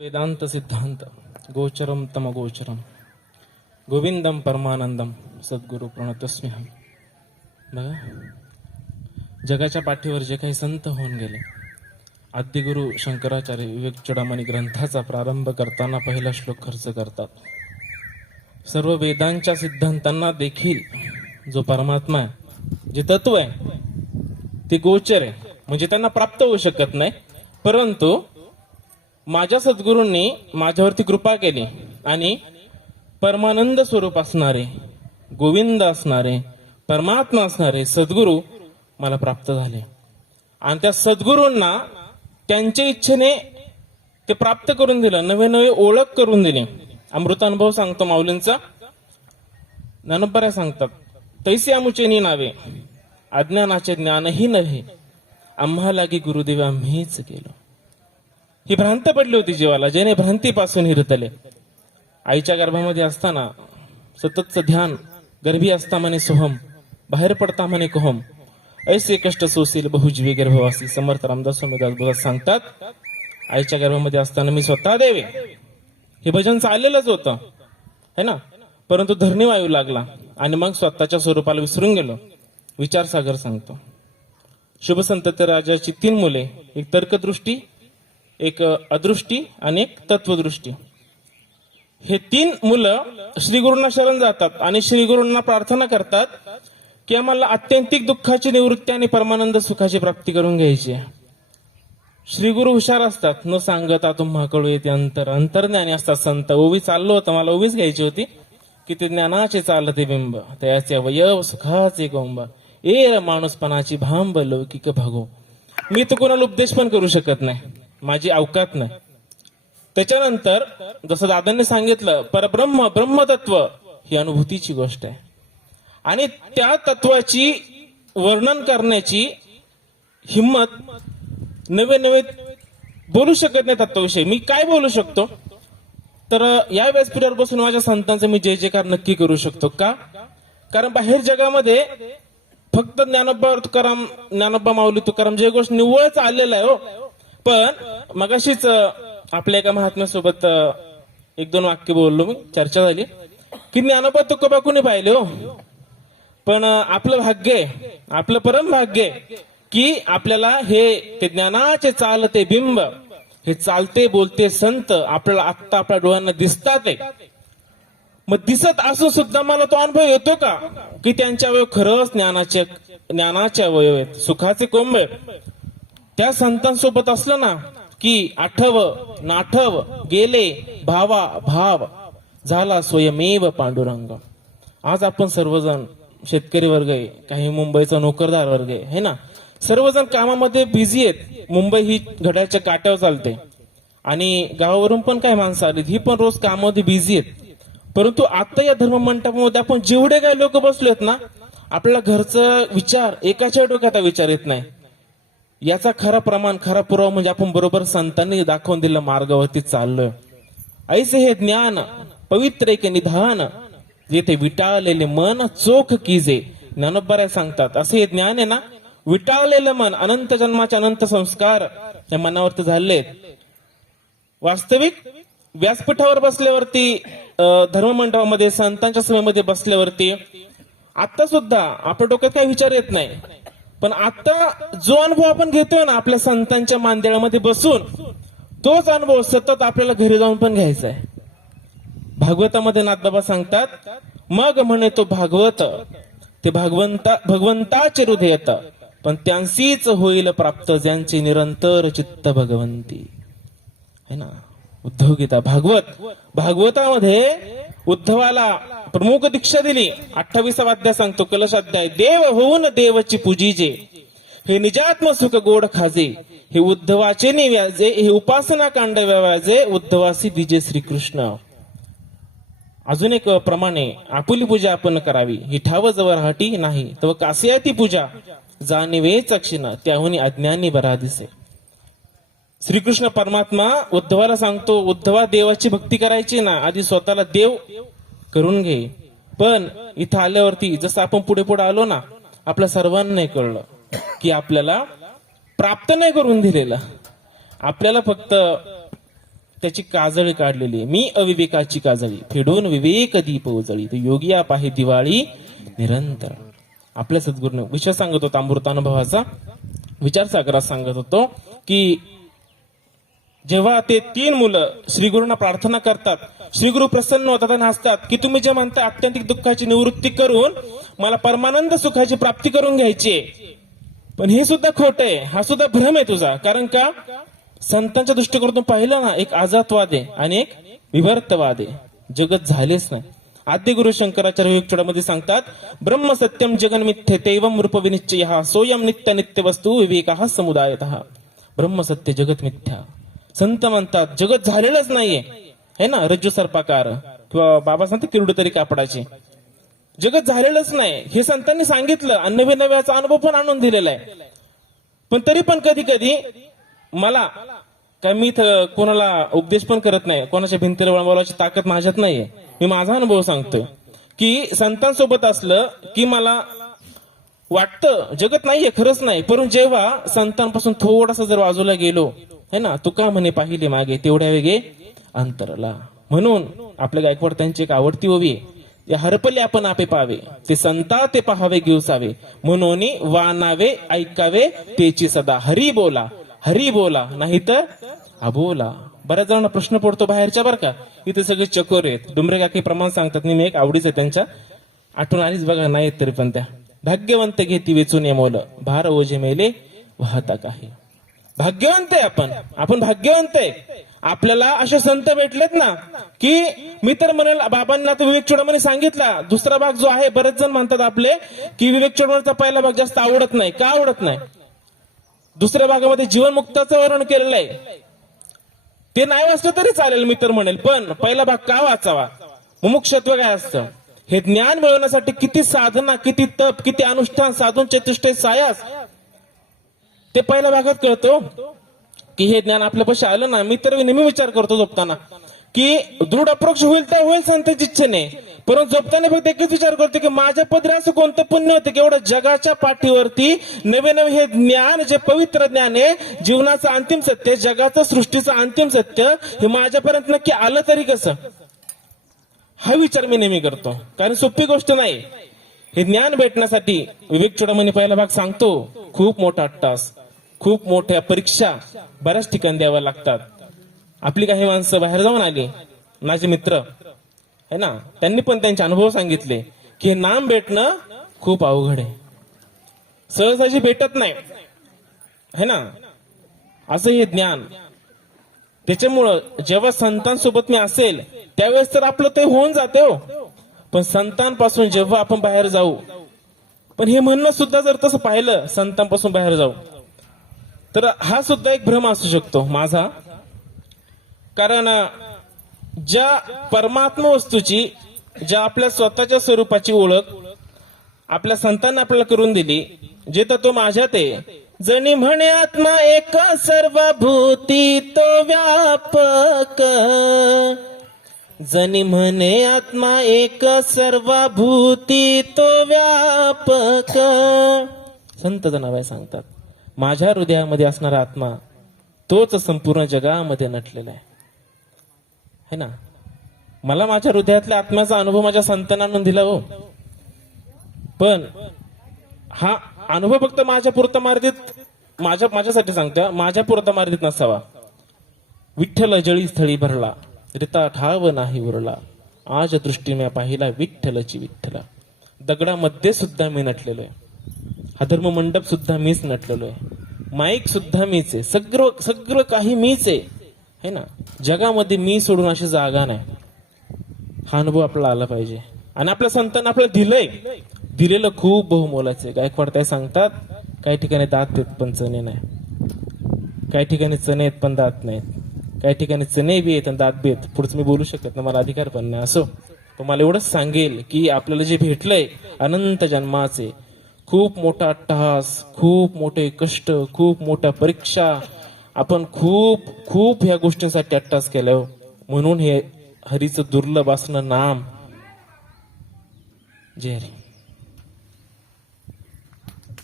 वेदांत सिद्धांत गोचरम तम गोचरम गोविंदम परमानंदम सद्गुरु प्रणतस्म्यहम. बघा, जगाच्या पाठीवर जे काही संत होऊन गेले, आद्यगुरु शंकराचार्य विवेक चूडामणी ग्रंथाचा प्रारंभ करताना पहिला श्लोक खर्च करतात. सर्व वेदांच्या सिद्धांतांना देखील जो परमात्मा आहे, जे तत्व आहे ते गोचर आहे, म्हणजे त्यांना प्राप्त होऊ शकत नाही. परंतु माझ्या सद्गुरूंनी माझ्यावरती कृपा केली आणि परमानंद स्वरूप असणारे, गोविंद असणारे, परमात्मा असणारे सद्गुरू मला प्राप्त झाले. आणि त्या सद्गुरूंना त्यांच्या इच्छेने ते प्राप्त करून दिलं, नवे नवे ओळख करून दिली. अमृतानुभव सांगतो माऊलींचा, ज्ञानोबा सांगतात, तैसे आमुचेनी नावे अज्ञानाचे ज्ञानही नव्हे, आम्हा लागी गुरुदेव आम्हीच केलो. ही भ्रांत पडली होती जीवाला, ज्याने भ्रांतीपासून हिरतले. आईच्या गर्भामध्ये असताना सततचं ध्यान, गर्भी असता म्हणे सोहम, बाहेर पडता म्हणे कोहम, ऐसे कष्ट सोसील बहुजीवी गर्भवासी. समर्थ रामदास स्वामी दासबोधात सांगतात, आईच्या गर्भामध्ये असताना मी स्वतः देवे, हे भजन चाललेलंच होतं है ना, परंतु धरणी वायू लागला आणि मग स्वतःच्या स्वरूपाला विसरून गेलो. विचारसागर सांगतो, शुभसंतती राजाची 3 मुले, एक तर्कदृष्टी, एक अदृष्टी आणि एक तत्वदृष्टी. हे 3 मुलं श्रीगुरूंना शरण जातात आणि श्रीगुरूंना प्रार्थना करतात की आम्हाला आत्यंतिक दुःखाची निवृत्ती आणि परमानंद सुखाची प्राप्ती करून घ्यायची आहे. श्रीगुरु हुशार असतात, न सांगता तुम्हा कळू येते अंतर, अंतर्ज्ञानी असतात संत. ओवी चाललो होतं, मला ओवीच घ्यायची होती की ते ज्ञानाचे चालते बिंब, त्याचे अवयव सुखाचे गोंब, ए माणूसपणाची भांब लौकिक भागो. मी तर कोणाला उपदेश पण करू शकत नाही, माझी अवकात नाही. त्याच्यानंतर जसं दादांनी सांगितलं, परब्रह्म ब्रह्मतत्व ही अनुभूतीची गोष्ट आहे आणि त्या तत्वाची वर्णन करण्याची हिम्मत नवे नवे बोलू शकत नाही तत्वाविषयी. मी काय बोलू शकतो तर या व्यासपीठावर बसून माझ्या संतांचा मी जय जयकार नक्की करू शकतो. का? कारण बाहेर जगामध्ये फक्त ज्ञानोबा तुकाराम, ज्ञानोबा माऊली तुकाराम जे गोष्ट निव्वळ चाललेलं आहे हो. पण मगाशीच आपल्या एका महात्म्यासोबत 1-2 वाक्य बोललो मी, चर्चा झाली की ज्ञानोबा तुकोबा कोणी पाहिले हो, पण आपलं भाग्य आहे, आपलं परम भाग्य आहे की आपल्याला हे ते ज्ञानाचे चालते बिंब, हे चालते बोलते संत आपल्याला आत्ता आपल्या डोळ्यांना दिसतात. मग दिसत असून सुद्धा मला तो अनुभव येतो का की त्यांच्या अवयव खरंच ज्ञानाचे अवयव आहेत, सुखाचे कोंब आहेत. त्या संतांसोबत असलं ना की आठव नाठव गेले भावा भाव, झाला स्वयमेव पांडुरंग. आज आपण सर्वजण शेतकरी वर्ग आहे, काही मुंबईचा नोकरदार वर्ग आहे है ना, सर्वजण कामामध्ये बिझी आहेत. मुंबई ही घड्याळच्या काट्यावर चालते आणि गावावरून पण काही माणसं आली, ही पण रोज कामामध्ये बिझी आहेत. परंतु आता या धर्म मंडपामध्ये आपण जेवढे काही लोक बसलेत ना, आपल्याला घरचं विचार, एकाच्या डोक्यात विचार येत नाही. याचा खरा प्रमाण, खरा पुरावा म्हणजे आपण बरोबर संतांनी दाखवून दिलेल्या मार्गावरती चाललोय. ऐसे हे ज्ञान पवित्र एक निधान, जेथे विटाळलेले मन चोख कीजे. ज्ञानोबा सांगतात, असे हे ज्ञान आहे ना, विटाळलेलं मन, अनंत जन्माचे अनंत संस्कार या मनावरती झालेत. वास्तविक व्यासपीठावर बसल्यावरती, धर्ममंडपामध्ये संतांच्या सभेमध्ये बसल्यावरती आता सुद्धा आपल्या डोक्यात काही विचार येत नाही. पण आता जो अनुभव आपण घेतोय ना आपल्या संतांच्या मांदेळामध्ये बसून, तोच अनुभव सतत आपल्याला घरी जाऊन पण घ्यायचा आहे. भागवतामध्ये नाथबाबा सांगतात, मग म्हणे तो भागवत ते भगवंताचे हृदय येत, पण त्यांसीच होईल प्राप्त ज्यांचे निरंतर चित्त भगवंती है ना. उद्धव गीता भागवतामध्ये उद्धवाला प्रमुख दीक्षा दिली. 28वा अध्याय सांगतो, कलशाध्याय, देव होऊन देवची पूजिजे, हे निजात्म सुख गोड खाजे, हे उद्धवाचे निव्याजे, हे उपासना कांड व्याजे, उद्धवासी दिजे श्रीकृष्ण. अजून एक प्रमाणे आपुली पूजा आपण करावी, ही ठाव जवळ हाटी नाही, तर कासिया ती पूजा जाणीवे चक्षिणा, त्याहून अज्ञानी बरा दिसे. श्रीकृष्ण परमात्मा उद्धवाला सांगतो, उद्धवा देवाची भक्ती करायची ना, आधी स्वतःला देव करून घे. पण इथं आल्यावरती जसं आपण पुढे पुढे आलो ना, आपल्या सर्वांना कळलं की आपल्याला प्राप्त नाही करून दिलेलं, आपल्याला फक्त त्याची काजळी काढलेली आहे. मी अविवेकाची काजळी फेडून विवेक दीप उजळी. तर योगिया पाहे दिवाळी निरंतर. आपल्या सद्गुरूने विषय सांगत होता अमृतानुभवाचा, विचार सागरात सांगत होतो की जेव्हा ते 3 मुलं श्रीगुरूंना प्रार्थना करतात, श्रीगुरु प्रसन्न होतात आणि हसतात की तुम्ही जे म्हणताय आत्यंतिक दुःखाची निवृत्ती करून मला परमानंद सुखाची प्राप्ती करून घ्यायची आहे, पण हे सुद्धा खोट आहे, हा सुद्धा भ्रम आहे तुझा. कारण का संतांच्या दृष्टिकोनातून पाहिलं ना, एक आजातवाद आहे आणि एक विवर्तवाद आहे. जगत झालेच नाही. आद्य गुरु शंकराचार्य विवेकचूडामध्ये सांगतात, ब्रह्म सत्यम जगन मिथ्ये तेवम रूप विनिश्चय सोयम नित्य नित्य वस्तू विवेका समुदायतः. ब्रह्म सत्य जगत मिथ्या. संत म्हणतात जगत झालेलंच नाहीये, है ना, रज्जू सर्पाकार किंवा बाबा सांगतात किरडू तरी कापडाचे. जगत झालेलंच नाही हे संतांनी सांगितलं आणि नव्या नव्याचा अनुभव पण आणून दिलेला आहे. पण तरी पण कधी कधी मला काय, मी कोणाला उपदेश पण करत नाही, कोणाच्या भिंतीला वळवायची ताकद माझ्यात नाहीये. मी माझा अनुभव सांगतोय की संतांसोबत असलं की मला वाटतं जगत नाहीये, खरंच नाही. परंतु जेव्हा संतांपासून थोडासा जर बाजूला गेलो, है ना, तुका म्हणे पाहिले मागे तेवढ्या वेगे अंतरला. म्हणून आपल्या गायकवाड त्यांची एक आवडती ओवी आहे, या हरपले आपण आपे पावे ते संता ते पहावे घेऊसावे म्हणून वानावे ऐकावे तेची सदा. हरी बोला नाही तर अबोला. बऱ्याच जणांना प्रश्न पडतो बाहेरच्या, बरं का, इथे सगळे चकोर आहेत. डुमरे काकी प्रमाण सांगतात, मी एक आवडीच आहे त्यांच्या, आठवण आलीच बघा, नाही तरी पण त्या भाग्यवंत घेती वेचून मोल भार ओझे मेले वाहता काही. भाग्यवंत आहे आपण भाग्यवंत आहे. आपल्याला असे संत भेटलेत ना की मी तर म्हणेल, बाबांना तर विवेक चूडामणी सांगितला दुसरा भाग जो आहे, बरेच जण म्हणतात आपले की विवेक चूडामणीचा पहिला भाग जास्त आवडत नाही. का आवडत नाही? दुसऱ्या भागामध्ये जीवनमुक्ताचं वर्णन केलेलं आहे, ते नाही वाचलं तरी चालेल मी तर म्हणेल, पण पहिला भाग का वाचावा? मुमुक्षत्व काय असतं, हे ज्ञान मिळवण्यासाठी किती साधना, किती तप, किती अनुष्ठान, साधून चतुष्टय सायास, ते पहिल्या भागात कळतो की हे ज्ञान आपल्यापाशी आलं ना. मी तर नेहमी विचार करतो झोपताना की दृढ अप्रोक्ष होईल तर होईल संतांच्या इच्छेने, परंतु झोपताना फक्त एकच विचार करतो की माझ्या पदरी असं कोणतं पुण्य होतं की एवढं जगाच्या पाठीवरती नवे नवे हे ज्ञान, जे पवित्र ज्ञान आहे, जीवनाचं अंतिम सत्य, जगाचं सृष्टीचं अंतिम सत्य, हे माझ्यापर्यंत नक्की आलं तरी कसं, हा विचार मी नेहमी करतो. कारण सोपी गोष्ट नाही. हे ज्ञान भेटण्यासाठी विवेक चूडामणी पहिला भाग सांगतो, खूप मोठा अट्टास, खूप मोठ्या परीक्षा बऱ्याच ठिकाणी द्याव्या लागतात. आपली काही माणसं बाहेर जाऊन आली, माझे मित्र है ना, त्यांनी पण त्यांचे अनुभव सांगितले की हे नाम भेटणं खूप अवघड आहे, सहजाची भेटत नाही, है ना, असं हे ज्ञान. त्याच्यामुळं जेव्हा संतांसोबत मी असेल त्यावेळेस तर आपलं ते होऊन जाते हो, पण संतांपासून जेव्हा आपण बाहेर जाऊ, पण हे म्हणणं सुद्धा जर तसं पाहिलं संतांपासून बाहेर जाऊ, तर हा सुद्धा एक भ्रम असू शकतो माझा. कारण ज्या परमात्मा वस्तूची, ज्या आपल्या स्वतःच्या स्वरूपाची ओळख आपल्या संतांना आपल्याला करून दिली, जे तत्व माझ्यात आहे, जणी म्हणे आत्मा एक सर्व भूती तो व्यापक, जणी म्हणे आत्मा एक सर्व भूती तो व्यापक. संत जनाबाई सांगतात, माझ्या हृदयामध्ये असणारा आत्मा तोच संपूर्ण जगामध्ये नटलेला आहे, है ना. मला माझ्या हृदयातल्या आत्म्याचा अनुभव माझ्या संतांना दिला हो, पण हा अनुभव फक्त माझ्या पुरता मर्यादित, माझ्यासाठी सांगतो, माझ्या पुरता मर्यादित नसावा. विठ्ठल जळी स्थळी भरला रिता ठाव नाही उरला, आज दृष्टी मी पाहिला विठ्ठलची विठ्ठला. दगडामध्ये सुद्धा मी नटलेलो आहे, हा धर्म मंडप सुद्धा मीच नटलेलो आहे, माईक सुद्धा मीच आहे, सगळं काही मीच आहे, है ना. जगामध्ये मी सोडून अशी जागा नाही. हा अनुभव आपल्याला आला पाहिजे. आणि आपल्या संतांना आपल्याला दिलेलं खूप बहुमोलाचं आहे. गायकवाड ताई सांगतात, काही ठिकाणी दात आहेत पण चणे नाही, काही ठिकाणी चणे आहेत पण दात नाहीत, काही ठिकाणी चणे बी आहेत आणि दात बी आहेत. पुढचं मी बोलू शकत नाही, मला अधिकार पण नाही. असो, तुम्हाला एवढंच सांगेल की आपल्याला जे भेटलंय अनंत जन्माचे, खूप मोठा अट्टहास, खूप मोठे कष्ट, खूप मोठ्या परीक्षा, आपण खूप खूप ह्या गोष्टींसाठी अट्टहास केलाय, म्हणून हे हरीचं दुर्लभ असणं नाम. जय हरी.